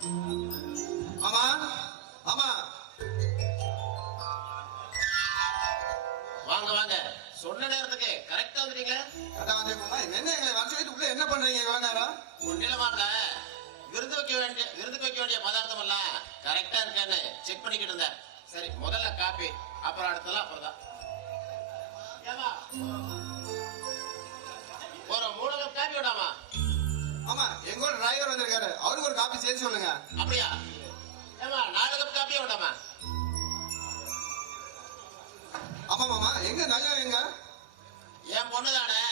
ஆமா ஆமா. வாங்க வாங்க. சொன்ன நேரத்துக்கு கரெக்டா வந்துட்டீங்க அதான் வந்து என்ன எங்களை வர சொல்லிட்டு உள்ள என்ன பண்றீங்க இவ்வளவு நேரம்? ஒன்னில மாப்ள விருது வைக்க வேண்டிய விருதுக்கு வைக்க வேண்டிய பதார்த்தம் எல்லாம் கரெக்டா இருக்கான்னு செக் பண்ணிக்கிட்டு இருந்தேன். சரி முதல்ல காப்பி அப்புறம் அடுத்ததெல்லாம் அப்புறம் தான். ஒரு மூணு கப் காப்பி விடாமா? ஆமா எங்க டிரைவர் வந்திருக்காரு. அவருக்கு ஒரு காப்பி சேர்த்து சொல்லுங்க. அப்படியா? ஏமா நாலு கப் காப்பியே வேண்டாமா ஆமா மாமா. எங்க நகை எங்க? என் பொண்ணு தானே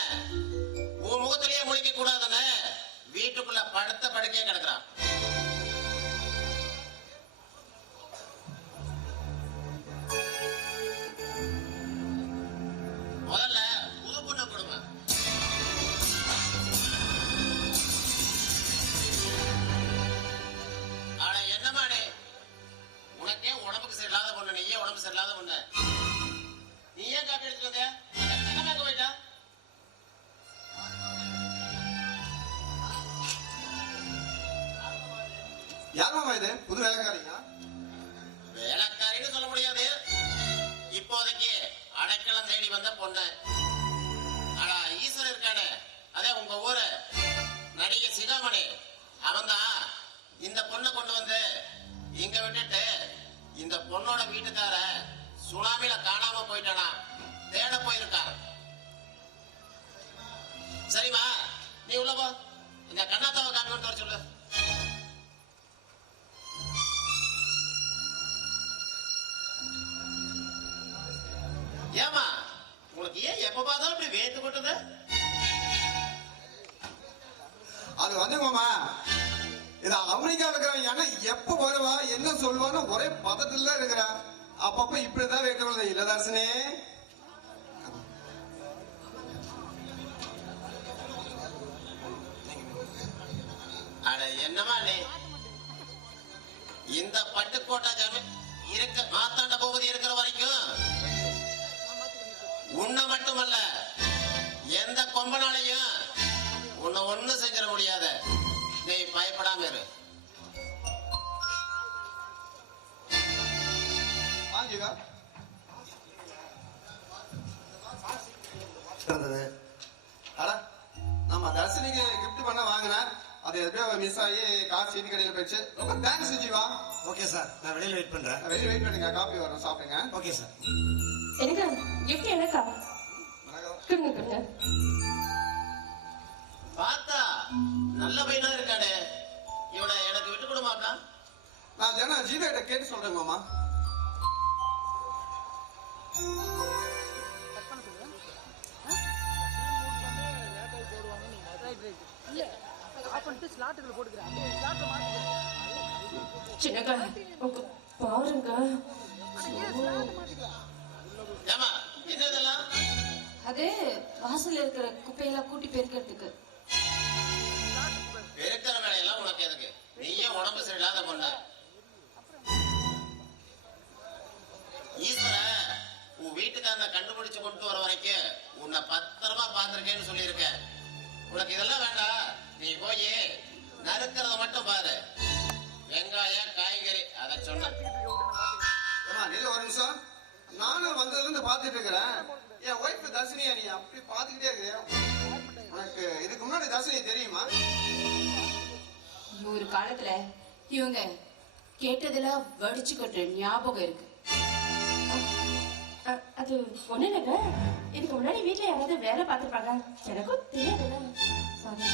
உன் முகத்திலேயே முழிக்க கூடாதுன்னு வீட்டுக்குள்ள படுத்த படுக்கையே கிடக்குறான். தேடி வந்த பொண்ணு. ஆனா ஈஸ்வரன் இருக்கானே அதே உங்க ஊரு நடிகை சிகாமணி அவன் தான் இந்த பொண்ணை கொண்டு வந்து இங்க விட்டுட்டு இந்த பொண்ணோட வீட்டுக்கார சுனாமில காணாம போயிட்டானா? தேட போயிருக்கான் சரிமா நீ உள்ள போ. இந்த கண்ணாத்தாவை காப்பி கொண்டு வர சொல்லு. ஏமா ஏன் எப்ப பார்த்தாலும் இப்படி வேத்து கொட்டுது? அது வந்து மாமா இது அமெரிக்கா இருக்கிறவங்க அண்ணா எப்ப வருவா என்ன சொல்லுவான்னு ஒரே பதத்துல தான் இருக்கிறா. அப்பப்ப இப்படிதான் வைக்கணும் இல்லதரசனே அட என்னமா நீ? இந்த பட்டுக்கோட்டை இருக்க மாத்தாண்ட பகுதி இருக்கிற வரைக்கும் உன்னை மட்டுமல்ல எந்த கொம்பனாலையும் உன்னை ஒண்ணும் செஞ்சிட முடியாது. நீ பயப்படாம இரு. நம்ம தர்ஷினிக்கு கிஃப்ட் பண்ண வாங்கினேன் அது எப்படியோ மிஸ் ஆகி காசு சீட்டு கடையில் போயிடுச்சு. ரொம்ப தேங்க்ஸ் ஜீவா ஓகே சார் நான் வெளியில் வெயிட் பண்றேன். வெளியே வெயிட் பண்ணுங்க. காப்பி வரும் சாப்பிடுங்க. ஓகே சார் எனக்கு கிஃப்ட் எனக்கா? கொடுங்க கொடுங்க. பார்த்தா நல்ல பையனா இருக்கானே. இவனை எனக்கு விட்டு கொடுமாக்கா நான் ஜன ஜீவிகிட்ட கேட்டு சொல்றேன் மாமா. சின்னக்கா பாருங்க ஏமா என்ன இதெல்லாம் அது வாசல்ல இருக்கிற குப்பையெல்லாம் கூட்டி பெருக்கிறதுக்கு. பெருக்கிற வேலையெல்லாம் உனக்கு எதுக்கு? நீயே உடம்பு சரியில்லாத பொண்ணு. ஈஸ்வர உன் வீட்டுக்காரனை கண்டுபிடிச்சு கொண்டு வர வரைக்கும் உன்னை பத்திரமா பார்த்திருக்கேன்னு சொல்லியிருக்கேன். உனக்கு இதெல்லாம் வேண்டாம் நீ போய் நறுக்கிறத மட்டும் பாரு. வெங்காயம் காய்கறி அதை சொன்ன. ஏமா நில ஒரு நிமிஷம். நானும் வந்ததுல இருந்து பாத்துட்டு இருக்கிறேன். என் ஒய்ஃப் தர்ஷினியா நீ அப்படி பாத்துக்கிட்டே இருக்கிறியா உனக்கு இதுக்கு முன்னாடி தர்ஷினி தெரியுமா? ஒரு காலத்துல இவங்க கேட்டதெல்லாம் வடிச்சு கொட்டுற ஞாபகம் இருக்கு. அது ஒண்ணு இல்லைங்க இதுக்கு முன்னாடி வீட்டுல யாராவது வேலை பார்த்துருப்பாங்க. எனக்கும் தெரியாதுல்ல. சாரி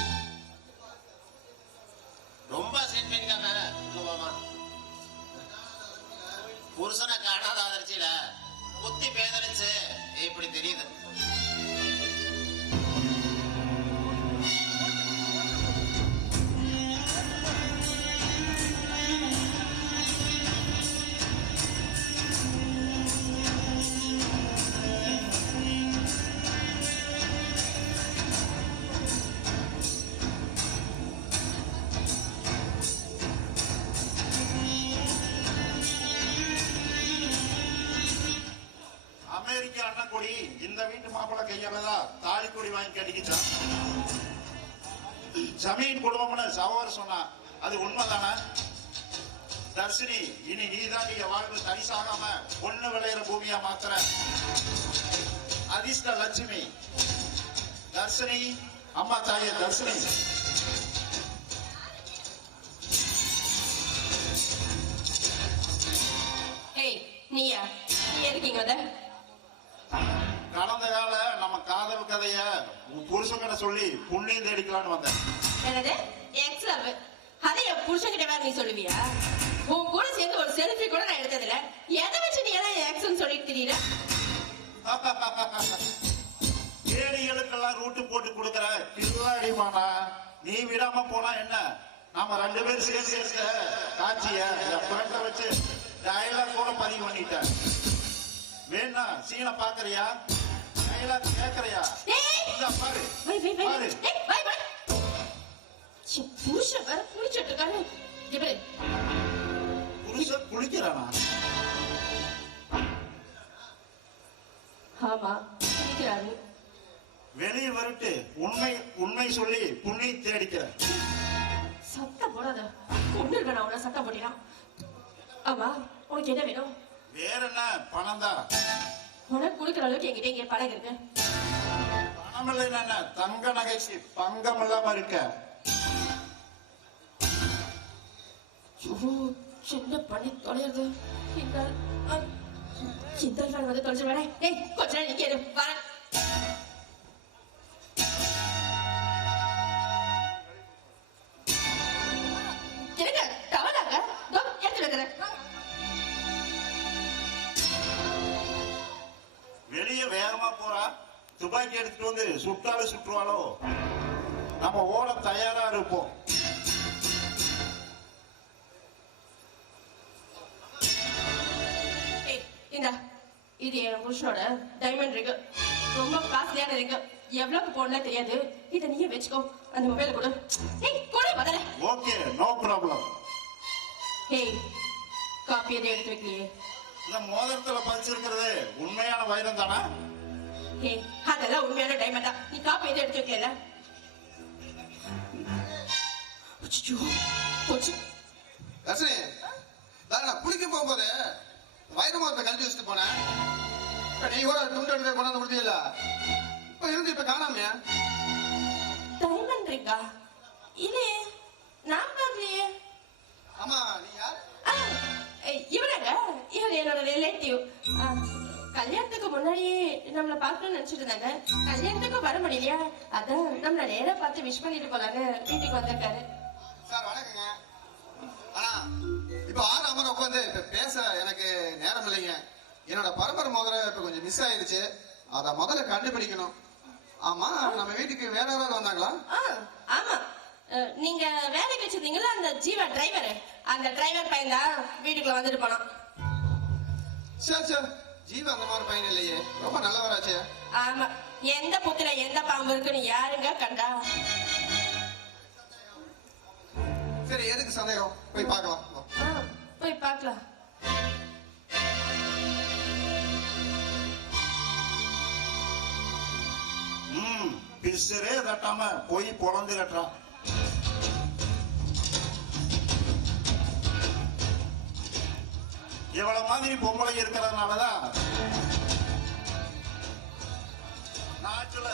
ரொம்ப செட் பண்ணிக்காம புருஷனை காணாத அதிர்ச்சியில. புத்தி பேதலிச்சு இப்படி தெரியுது. அமெரிக்க இந்த வீட்டு மாப்பிள்ளை கையாலதான் தாலி கொடி வாங்கி கட்டிக்கிட்டான் ஜமீன் குடும்பம்னு சகோதரர் சொன்னா அது உண்மைதானே? தர்ஷினி இனி நீதான் நீங்க வாழ்வு தரிசாகாம பொண்ணு விளையிற பூமியா மாத்துற? அதிர்ஷ்ட லட்சுமி. தர்ஷினி அம்மா தாய தர்ஷினி. நீயா? நீ எதுக்கு இங்க வந்த? கடந்த கால நம்ம காதல் கதைய உன் புருஷன்கிட்ட சொல்லி புண்ணியம் தேடிக்கலான்னு வந்தேன். என்னது? எக்ஸ் லவ் அதை என் புருஷன்கிட்ட வேற நீ சொல்லுவியா? உன் கூட சேர்ந்து ஒரு செல்ஃபி கூட நான் எடுத்ததில்ல. எதை வச்சு நீ எல்லாம் எக்ஸ்னு சொல்லிட்டு தெரியல கேடிகளுக்கெல்லாம் ரூட்டு போட்டு கொடுக்கற கில்லாடிமானா நீ விடாம போனா என்ன? நாம ரெண்டு பேரும் சேர்ந்து காட்சிய வச்சு டயலாக் கூட பதிவு பண்ணிட்டேன். வேணா சீனை பாக்குறியா டயலாக் கேக்குறியா? இந்தா பாரு. பாரு. புருஷன் வேற குளிச்சிட்டு இருக்காரு எப்படி புருஷன் குளிக்கிறானா? ஆமா குளிக்கிறாரு. வெளியே வரட்டு. உண்மை உண்மை சொல்லி புண்ணியம் தேடிக்கிற. சத்தம் போடாத. ஒண்ணு இருக்க உன்ன சத்தம் போட்டினா. ஆமா உனக்கு என்ன வேணும்? வேற என்ன? பணம் தான். உனக்கு கொடுக்குற அளவுக்கு என்கிட்ட இங்க பழகு இருக்கு. பணம் இல்லைன்னா என்ன தங்க நகைக்கு பங்கம் இல்லாம இருக்க. என்ன பண்ணி அ, இந்த நாள் வந்து தொலைச்சு ஏய் கொஞ்ச நேரம் நிக்க இரு, வரேன். துப்பாக்கி எடுத்துட்டு வந்து சுட்டாலும் சுற்றுவாளோ நம்ம ஓட தயாரா இருப்போம். இது என் புருஷனோட டைமண்ட் ரிங் ரொம்ப காஸ்ட்லியான ரிங் எவ்வளவுக்கு போடலாம் தெரியாது. இதை நீயே வச்சுக்கோ. அந்த மொபைல கொடு. ஏய் கொடு முதல்ல ஓகே நோ ப்ராப்ளம் ஏய் காப்பி எதை எடுத்து வைக்கலையே. இந்த மோதிரத்துல பதிச்சிருக்கிறது உண்மையான வைரம் தானா? அதெல்லாம் உண்மையான டைமண்ட் நீ காப்பி எதை எடுத்து வைக்கல போச்சு. தான் நான் குளிக்க போகும்போது வைரமரத்தை கழட்டி வச்சுட்டு போனேன். நீ கூட துண்டு எடுத்து கொண்டாந்து கொடுத்தீங்கல்ல இப்ப இருந்து இப்ப காணாமையா? டைமண்ட் ரிங்கா? இல்லையே நான் பார்க்கலையே. ஆமா நீ யார்? இவராங்க இவர் என்னோட ரிலேட்டிவ் கல்யாணத்துக்கு முன்னாடியே நம்மள பார்க்கணும்னு நினைச்சிட்டு இருந்தாங்க. கல்யாணத்துக்கும் வர முடியலையா? அதான் நம்மள நேரா பார்த்து விஷ் பண்ணிட்டு போலான்னு வீட்டுக்கு வந்திருக்காரு. சார் வணக்கங்க. ஆனா இப்ப ஆறு அமர உட்காந்து இப்ப பேச எனக்கு நேரம் இல்லைங்க. என்னோட பரம்பரை மோதிரம் இப்ப கொஞ்சம் மிஸ் ஆயிடுச்சு. அத முதல்ல கண்டுபிடிக்கணும். ஆமா நம்ம வீட்டுக்கு வேற யாராவது வந்தாங்களா? ஆமா. நீங்க வேலைக்கு வச்சிருந்தீங்களா அந்த ஜீவா டிரைவர் அந்த டிரைவர் பையன் தான் வீட்டுக்குள்ள வந்துட்டு போனான். சரி சரி. ஜீவா அந்த மாதிரி பையன் இல்லையே. ரொம்ப நல்லவராச்சே. ஆமா. எந்த புத்துல எந்த பாம்பு இருக்குன்னு யாருங்க கண்டா? சரி எதுக்கு சந்தேகம்? போய் பார்க்கலாம். போய் பார்க்கலாம். ம் பிசுரே தட்டாம போய் பொழந்து கட்டுறான். இவ்வளவு மாதிரி பொம்பளை இருக்கிறதுனாலதான் நாட்டுல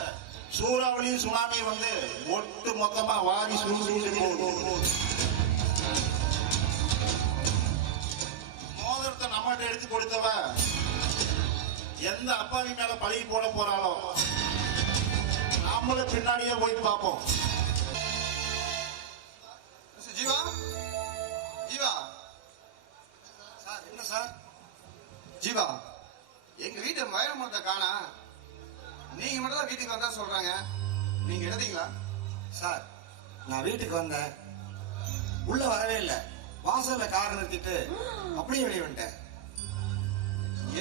சூறாவளி சுனாமி வந்து ஒட்டு மொத்தமா வாரி சுருண்டு மோதிரத்தை நம்மகிட்ட எடுத்து கொடுத்தவ எந்த அப்பாவி மேல பழகி போட போறாளோ நம்மளும் பின்னாடியே போய் பார்ப்போம். வீட்டுக்கு வந்தா சொல்றாங்க. நீங்க எழுதிங்களா சார் நான் வீட்டுக்கு வந்தேன். உள்ள வரவே இல்லை. வாசல்ல கார் நிறுத்திட்டு அப்படியே வெளியே வந்துட்டேன்.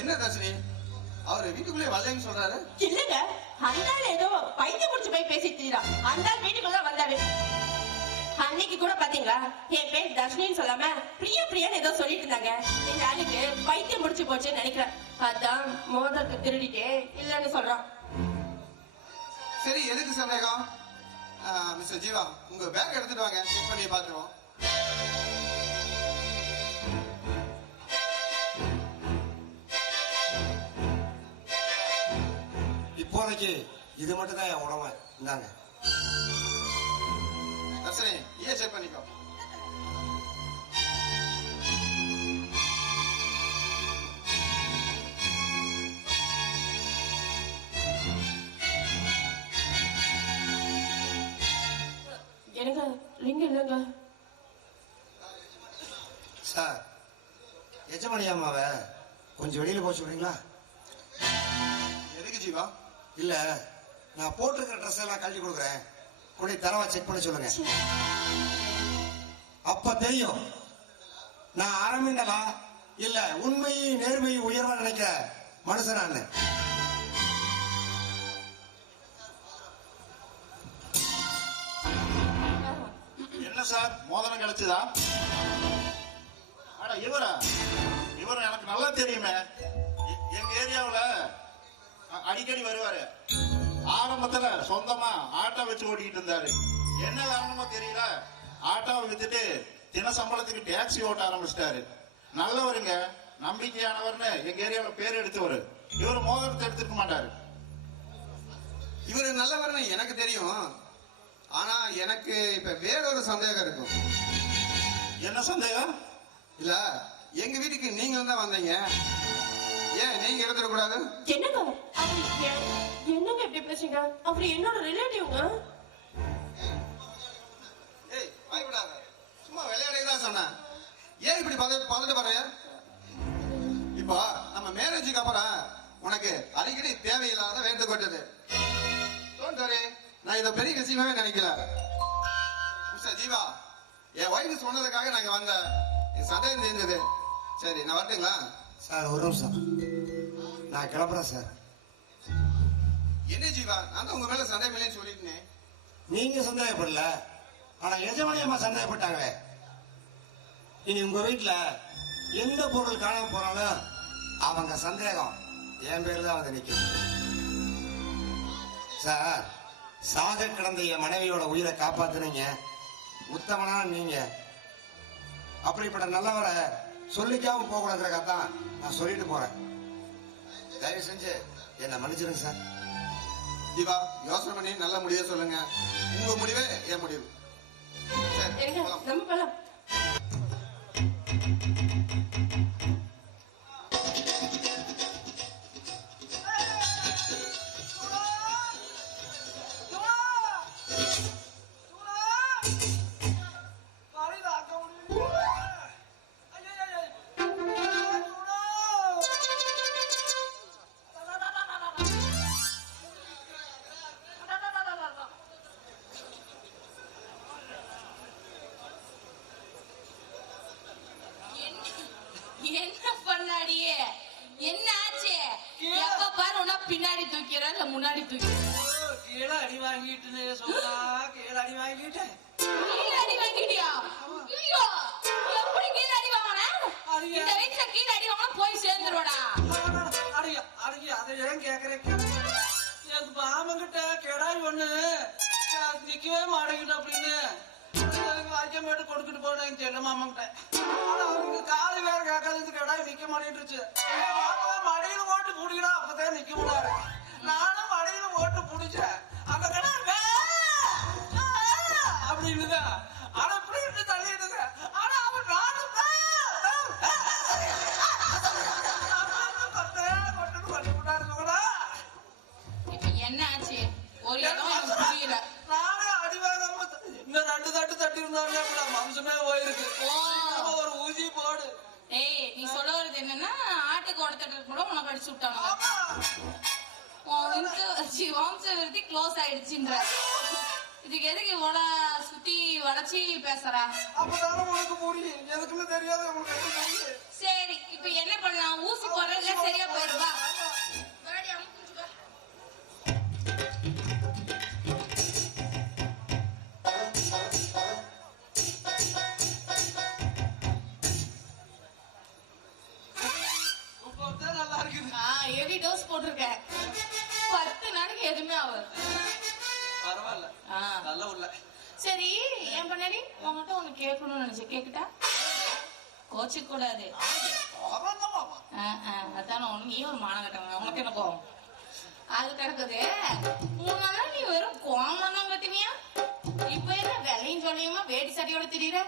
என்ன தர்ஷினி? அவர் வீட்டுக்குள்ளே வரலன்னு சொல்றாரு. இல்லங்க அந்த ஏதோ பைத்தியம் முடிச்சு போய் பேசிட்டு இருக்கிறான் அந்த வீட்டுக்குள்ள வந்தாரு. அன்னைக்கு கூட பாத்தீங்களா? என் பேர் தர்ஷினின்னு சொல்லாம பிரியா பிரியான்னு ஏதோ சொல்லிட்டு இருந்தாங்க. இந்த ஆளுக்கு பைத்தியம் முடிச்சு போச்சுன்னு நினைக்கிறேன். அதான் மோதிரத்தை திருடிட்டே இல்லைன்னு சொல்றான். சரி எதுக்கு சந்தேகம்? மிஸ்டர் ஜீவா உங்க பேக் எடுத்துட்டு வாங்க. செக் பண்ணி பார்த்துருவோம். இப்போதைக்கு இது மட்டும் தான் என் உடம்பு. இந்தாங்க. தர்ஷினி ஏன் செக் பண்ணிக்கோ? எனக்கு ரிங் இல்லைங்க. சார் எஜமானி அம்மாவை கொஞ்சம் வெளியில போக சொல்றீங்களா? எதுக்கு ஜீவா? இல்ல நான் போட்டிருக்கிற ட்ரெஸ் எல்லாம் கழட்டி கொடுக்குறேன். கொண்டு தரவா செக் பண்ண சொல்லுங்க. அப்ப தெரியும். நான் அரமிண்டலா இல்ல உண்மை நேர்மை உயர்வா நினைக்கிற மனுஷன் சார் மோதிரம் கிடைச்சதா? இவரா? இவர் எனக்கு நல்லா தெரியுமே. எங்க ஏரியாவுல அடிக்கடி வருவாரு. ஆரம்பத்துல சொந்தமா ஆட்டோ வச்சு ஓட்டிட்டு இருந்தாரு. என்ன காரணமா தெரியல. ஆட்டோவை வித்துட்டு தின சம்பளத்துக்கு டாக்ஸி ஓட்ட ஆரம்பிச்சிட்டாரு. நல்லவருங்க நம்பிக்கையானவர்னு எங்க ஏரியாவில் பேர் எடுத்தவர். இவர் மோதிரத்தை எடுத்துக்க மாட்டாரு. இவரு நல்லவர்னு எனக்கு தெரியும். ஆனா எனக்கு இப்ப வேறொரு சந்தேகம் இருக்கும் என்ன சந்தேகம்? இல்ல எங்க வீட்டுக்கு நீங்களும் தான் வந்தீங்க. ஏன் நீங்க எடுத்துடக்கூடாது என்னங்க? அவர் எ- என்னங்க இப்படி பேசுங்க அவர் என்னோட ரிலேட்டிவ்ங்க ஏய் பயப்படாத. சும்மா விளையாடே தான் சொன்னேன். ஏன் இப்படி பத பதட்டு பாரு இப்போ நம்ம மேரேஜுக்கு அப்புறம் உனக்கு அடிக்கடி தேவையில்லாத வேண்டு கொட்டது டோன்ட் வரி நான் இதை பெரிய விஷயமாவே நினைக்கல. மிஸ்டர் ஜீவா என் ஒய்ஃப் சொன்னதுக்காக நாங்க வந்தேன். என் சந்தேகம் தெரிஞ்சது சரி நான் வரட்டுங்களா? சார் ஒரு நிமிஷம். நான் கிளம்புறேன் சார். என்ன ஜீவா? நான் தான் உங்க மேல சந்தேகம் இல்லைன்னு சொல்லிட்டேன் நீங்க சந்தேகப்படல. ஆனா எஜமானி அம்மா சந்தேகப்பட்டாங்களே. இனி உங்க வீட்டுல எந்த பொருள் காணாம போனாலும் அவங்க சந்தேகம் என் பேர்ல தான் வந்து நிக்கும். சார் சாக கிடந்த என் மனைவியோட உயிரை காப்பாத்துனீங்க. உத்தமனா நீங்க. அப்படிப்பட்ட நல்லவரை சொல்லிக்காம போகக்கூடாதுக்காக தான் நான் சொல்லிட்டு போறேன். தயவு செஞ்சு என்னை மன்னிச்சிருங்க சார். ஜீவா யோசனை பண்ணி நல்ல முடிவை சொல்லுங்க. உங்க முடிவே என் முடிவு. சரி அது ஏன்? இந்த போய் சேர்ந்துருவாடா. அடைய அடியா அதை ஏன் கேக்குறேன் எங்க மாமங்கிட்ட கெடாய் ஒண்ணு. அஹ், நிக்கவே மாட்டேங்குது அப்படின்னு. வாக்கியமேட்டு கொடுத்துட்டு போனேன் செல்ல மாமங்கிட்ட ஆனா அவனுக்கு காது வேற கேட்காது இந்த கெடாய் நிக்க மாட்டேன்ட்டுச்சு மடியில ஓட்டு புடிக்கடா அப்பதான் நிக்க முடியாது நானும் மடியில ஓட்டு புடிச்சேன். அந்த கடாய் வே, ஆ, அப்படின்னுதான் இருந்தாங்க மம்சமே போயிருக்கு. ஓ. இப்ப ஒரு ஊசி போடு. ஏய் நீ சொல்ல வருது என்னன்னா ஆட்டுக்கு உடத்தட்டு கூட உனக்கு அடிச்சு விட்டாங்க. ஆமா. உன் வம்ச- விருத்தி க்ளோஸ் ஆயிடுச்சுன்ற. இதுக்கு எதுக்கு இவ்வளவு சுத்தி வளைச்சி பேசுறா? அப்பதானே உனக்கு எதுக்குன்னு தெரியாது உனக்கு சரி இப்ப என்ன பண்ணலாம்? ஊசி போடுறதுல சரியா போயிருவா டோஸ் போட்டிருக்கேன். பத்து நாளைக்கு எதுவுமே ஆகாது. பரவாயில்ல. நல்ல உள்ள சரி என் பண்ணாடி? உங்ககிட்ட ஒண்ணு கேட்கணும்னு நினைச்சேன். கேக்குட்டா கோச்சு கோச்சிக்க கூடாது அதானே உனக்கு நீ ஒரு மானம் கட்டவன் உனக்கு என்ன கோவம்? அது கிடக்குது. மூணு நாளா நீ வெறும் கோமம் தான் கட்டுவியா இப்ப என்ன வெள்ளையும் சொல்லியுமா வேடி சட்டையோட திரியிற?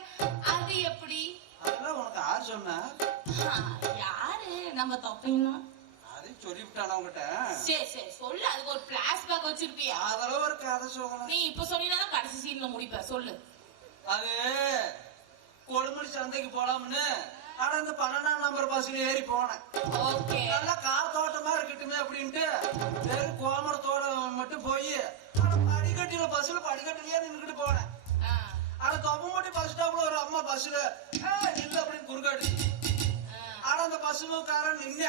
அது எப்படி? அதெல்லாம் உனக்கு யார் சொன்னா? யாரு? நம்ம அது சொல்லிவிட்டானா உங்ககிட்ட சரி சரி சொல்லு. அதுக்கு ஒரு பிளாஷ்பேக் வச்சிருப்பியா? அதெல்லாம் ஒரு கதை சொல்லணும் நீ இப்ப சொன்னீங்கன்னா கடைசி சீன்ல முடிப்ப. சொல்லு. அது கொடுமுடி சந்தைக்கு போலாம்னு. ஆனா இந்த பன்னெண்டாம் நம்பர் பஸ்ல ஏறி போனேன். ஓகே. நல்லா கார் தோட்டமா இருக்கட்டுமே அப்படின்ட்டு வெறும் கோமரத்தோட மட்டும் போய் படிக்கட்டில பஸ்ல படிக்கட்டிலேயே நின்னுக்கிட்டு போனேன். ஆனா தொப்பம்பட்டி பஸ் ஸ்டாப்ல ஒரு அம்மா பஸ்ல இல்ல அப்படின்னு குறுக்காடி ஆனா அந்த பஸ்ஸுக்காரன் நின்ன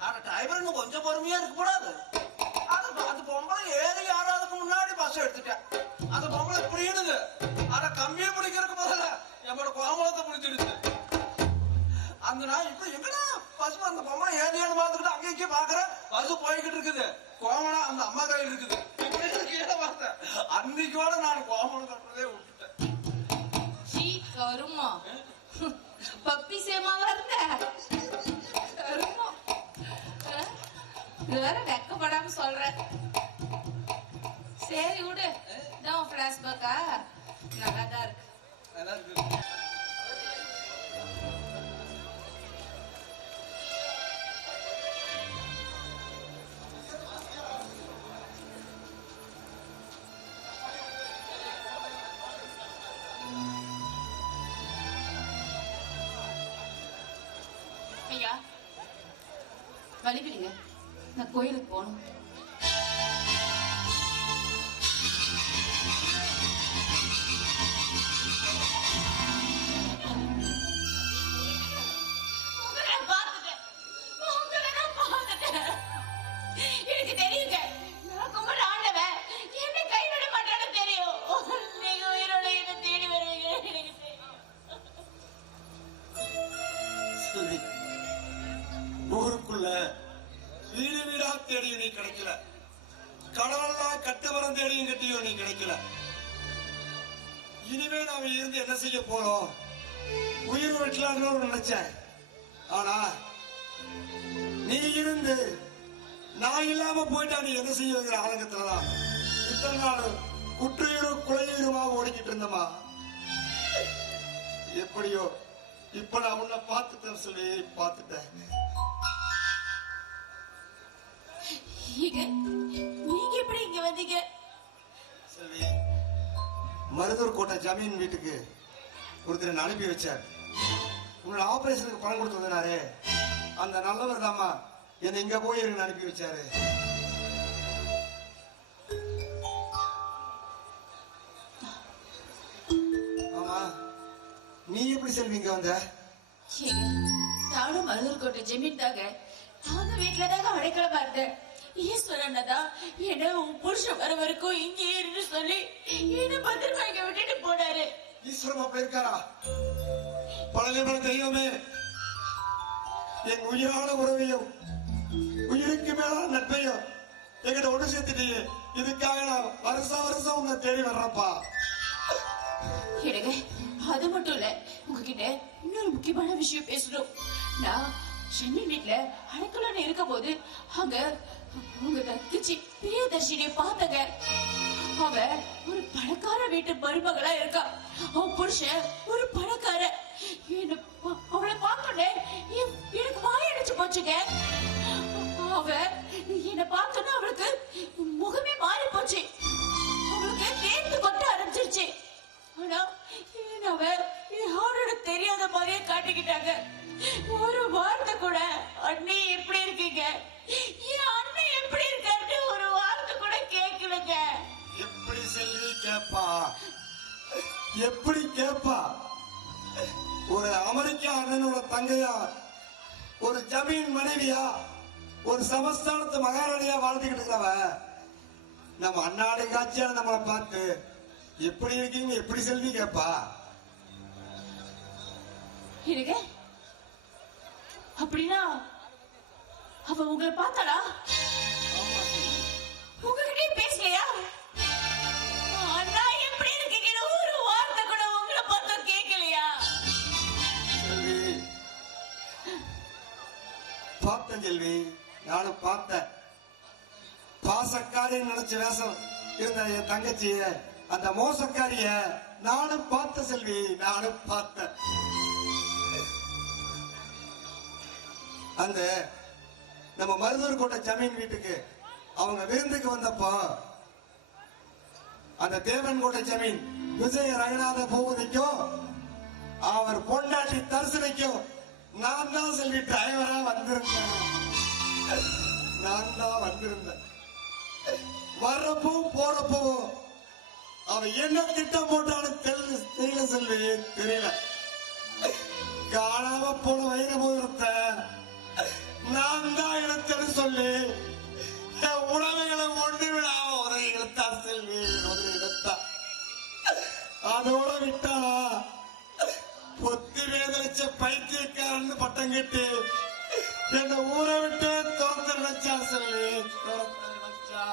ஆனா டிரைவர் இன்னும் கொஞ்சம் பொறுமையா இருக்க கூடாது அது அது பொம்பளை ஏறி யாராவதுக்கு முன்னாடி பஸ் எடுத்துட்டேன். அந்த பொம்பளை இப்படினுது ஆனா கம்மியா பிடிக்கிறதுக்கு முதல்ல என்னோட கோமலத்தை பிடிச்சிடுச்சு அந்த நான் இப்ப எங்கடா பஸ் அந்த பொம்பளை ஏறியான்னு பார்த்துக்கிட்டு அங்கே இங்கே பாக்குறேன் பஸ் போய்கிட்டு இருக்குது. கோமலா அந்த அம்மா கையில் இருக்குது. இப்படி கீழே பார்த்தேன். அன்னைக்கோட நான் கோமலம் இது வேற வெக்கப்படாம சொல்ற. சரி விடு. இதான் பிளாஷ்பேக்கா நல்லா தான் இருக்கு. நல்லா இருக்கு. ஆனா நீ இருந்து நான் இல்லாம போயிட்டா நீ என்ன செய்யுங்கிற ஆலங்கத்துலதான் இத்தனை நாள் குற்றுயிரும் குலையுயிருமா ஓடிக்கிட்டு இருந்தமா எப்படியோ இப்ப நான் உன்னை பார்த்துட்டேன் சொல்லி பார்த்துட்டேன். நீங்க எப்படி இங்க வந்தீங்க? மருதூர் கோட்டை ஜமீன் வீட்டுக்கு ஒருத்தர் அனுப்பி வச்சார். உன்னோட ஆபரேஷனுக்கு பணம் கொடுத்து வந்தாரே அந்த நல்லவர் தாமா என்னை இங்க போய் எனக்கு அனுப்பி வச்சாரு. ஆமா நீ எப்படி செல்வி இங்க வந்த? நானும் மருதூர்கோட்டை ஜமீன் தாங்க நானும் வீட்டுல தாங்க அடைக்கலமா இருந்தேன். ஈஸ்வரன் தான் என்ன உன் புருஷன் வர வரைக்கும் இங்கே இருந்து சொல்லி என்ன பத்திரமா இங்க விட்டுட்டு போனாரு. ஈஸ்வரமா போயிருக்காரா? பழனிமலை தெய்வமே என் உயிரான உறவையும் உயிருக்கு மேலான நட்பையும் எங்கிட்ட ஒன்று சேர்த்துட்டீங்க இதுக்காக நான் வருஷம் வருஷம் உன்னை தேடி வர்றப்பா எனக்கு அது மட்டும் இல்ல உங்ககிட்ட இன்னொரு முக்கியமான விஷயம் பேசணும். நான் சென்னை வீட்டுல அடைக்கலான்னு இருக்கும் போது அங்க உங்க தங்கச்சி பிரியதர்ஷினிய பார்த்தங்க. அவ ஒரு பணக்கார வீட்டு மருமகளா இருக்கா. அவன் புருஷன் வாயடிச்சு அவ என்ன பார்த்தோன்னே அவளுக்கு முகமே மாறி போச்சு அவளுக்கு தேர்ந்து கொட்ட ஆரம்பிச்சிருச்சு. ஆனா என்ன அவ யாரோட தெரியாத மாதிரியே காட்டிக்கிட்டாங்க? ஒரு வார்த்தை கூட அண்ணே எப்படி இருக்கீங்க? என் அண்ணன் எப்படி இருக்காருன்னு ஒரு வார்த்தை கூட கேட்கலங்க. எப்படி செல்வி கேப்பா? எப்படி கேப்பா? ஒரு அமெரிக்க அண்ணனோட தங்கையா ஒரு ஜமீன் மனைவியா ஒரு சமஸ்தானத்து மகாராணியா வாழ்ந்துகிட்டு இருக்கிறவ நம்ம அண்ணாடு காட்சியான நம்மளை பார்த்து எப்படி இருக்கீங்க எப்படி செல்வி கேப்பா? இருக்க அப்படின்னா அவ உங்களை பார்த்தாளா? பார்த்தேன் செல்வி. நானும் பார்த்தேன். பாசக்காரின்னு நினைச்ச வேஷம் இருந்த என் தங்கச்சிய அந்த மோசக்காரிய நானும் பார்த்த செல்வி. நானும் பார்த்தேன். அந்த நம்ம மருதூர் கோட்டை ஜமீன் வீட்டுக்கு அவங்க விருந்துக்கு வந்தப்போ அந்த தேவன் கோட்டை ஜமீன் விஜய ரங்கநாத போவதைக்கும் அவர் பொண்டாட்டி தரிசனைக்கும் நான் தான் செல்வி டிரைவரா வந்திருந்தேன். நான் தான் வந்திருந்தேன். வர்றப்போ போறப்போ அவன் என்ன திட்டம் போட்டாலும் தெரியல தெரியல செல்வி தெரியல. காணாம போன வயிறு மோதிரத்தை நான் தான் இடத்தில் சொல்லி என் ஒன்று விடாம உதவி எடுத்தார் செல்வி உதவி எடுத்தார் அதோட விட்டாளா? பொத்தி வேதரிச்ச பைத்தியக்காரன் பட்டம் கட்டி எங்க ஊரை விட்டு துரத்த நினைச்சா செல்வி துரத்த நினைச்சா